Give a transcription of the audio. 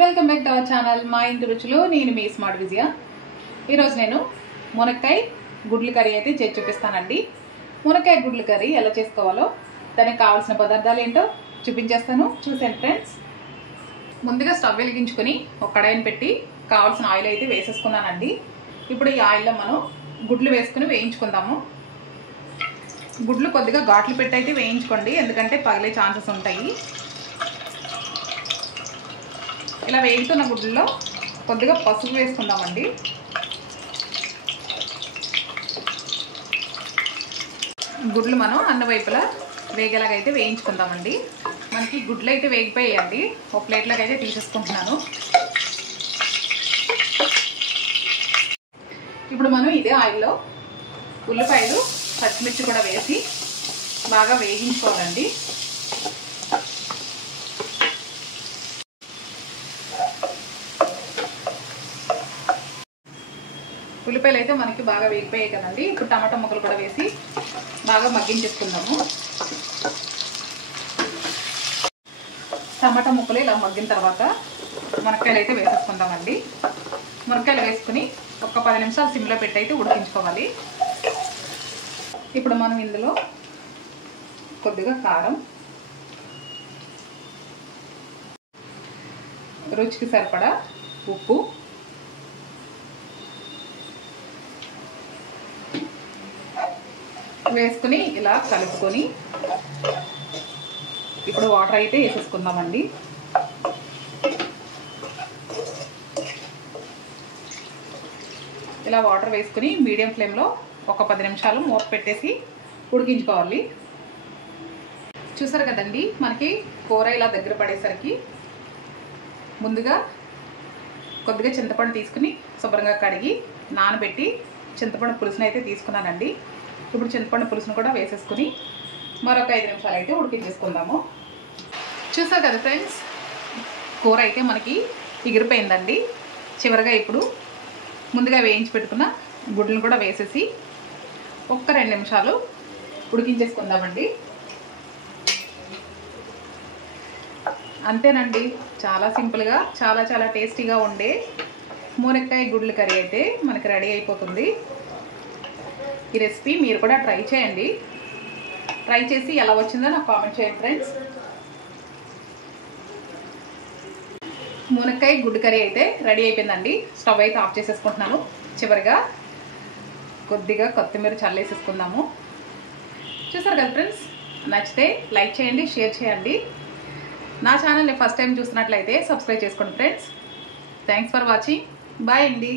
Welcome back to our channel మా ఇంటి రుచులు. నేను మీ స్మార్ట్ విజయ. ఈరోజు నేను మునక్కాయ గుడ్ల కర్రీ అయితే చేసి చూపిస్తానండి. మునక్కాయ గుడ్ల కర్రీ ఎలా చేసుకోవాలో దానికి కావాల్సిన పదార్థాలు ఏంటో చూపించేస్తాను, చూసాను ఫ్రెండ్స్. ముందుగా స్టవ్ వెలిగించుకొని ఒక కడాయిని పెట్టి కావాల్సిన ఆయిల్ అయితే వేసేసుకున్నానండి. ఇప్పుడు ఈ ఆయిల్లో మనం గుడ్లు వేసుకుని వేయించుకుందాము. గుడ్లు కొద్దిగా ఘాట్లు పెట్టి అయితే వేయించుకోండి, ఎందుకంటే పగిలే ఛాన్సెస్ ఉంటాయి. ఇలా వేగుతున్న గుడ్లలో కొద్దిగా పసుపు వేసుకుందామండి. గుడ్లు మనం అన్ని వైపులా వేగేలాగైతే వేయించుకుందామండి. మనకి గుడ్లు అయితే వేగిపోయాయండి. ఒక ప్లేట్లోకి అయితే తీసేసుకుంటున్నాను. ఇప్పుడు మనం ఇదే ఆయిల్లో ఉల్లిపాయలు పచ్చిమిర్చి కూడా వేసి బాగా వేగించుకోవాలండి. ఉల్లిపాయలు అయితే మనకి బాగా వేగిపోయాయి కదండి. ఇప్పుడు టమాటా ముక్కలు కూడా వేసి బాగా మగ్గించేసుకుందాము. టమాటా ముక్కలు ఇలా మగ్గిన తర్వాత మునక్కాయలు అయితే వేసేసుకుందామండి. మునక్కాయలు వేసుకుని ఒక 10 నిమిషాలు సిమ్లో పెట్టి అయితే ఉడికించుకోవాలి. ఇప్పుడు మనం ఇందులో కొద్దిగా కారం, రుచికి సరిపడా ఉప్పు, వేసుకుని ఇలా కలుపుకొని ఇప్పుడు వాటర్ అయితే వేసేసుకుందామండి. ఇలా వాటర్ వేసుకుని మీడియం ఫ్లేమ్లో ఒక 10 నిమిషాలు మూత పెట్టేసి ఉడికించుకోవాలి. చూసారు కదండి, మనకి కూర ఇలా దగ్గర పడేసరికి ముందుగా కొద్దిగా చింతపండు తీసుకుని శుభ్రంగా కడిగి నానబెట్టి చింతపండు పులుసుని అయితే తీసుకున్నానండి. ఇప్పుడు చింతపండు పులుసును కూడా వేసేసుకుని మరొక 5 నిమిషాలు అయితే ఉడికించేసుకుందాము. చూసారు కదా ఫ్రెండ్స్, కూర అయితే మనకి ఎగిరిపోయిందండి. చివరిగా ఇప్పుడు ముందుగా వేయించి పెట్టుకున్న గుడ్లను కూడా వేసేసి ఒక్క 2 నిమిషాలు ఉడికించేసుకుందామండి. అంతేనండి, చాలా సింపుల్గా చాలా టేస్టీగా ఉండే మునక్కాయ గుడ్ల కర్రీ అయితే మనకి రెడీ అయిపోతుంది. ఈ రెసిపీ మీరు కూడా ట్రై చేయండి. ట్రై చేసి ఎలా వచ్చిందో నాకు కామెంట్ చేయండి ఫ్రెండ్స్. మునక్కాయ గుడ్డు కర్రీ అయితే రెడీ అయిపోయిందండి. స్టవ్ అయితే ఆఫ్ చేసేసుకుంటున్నాను. చివరిగా కొద్దిగా కొత్తిమీర చల్లేసేసుకుందాము. చూసారు కదా ఫ్రెండ్స్, నచ్చితే లైక్ చేయండి, షేర్ చేయండి. నా ఛానల్ని ఫస్ట్ టైం చూస్తున్నట్లయితే సబ్స్క్రైబ్ చేసుకోండి friends. Thanks for watching. Bye అండి.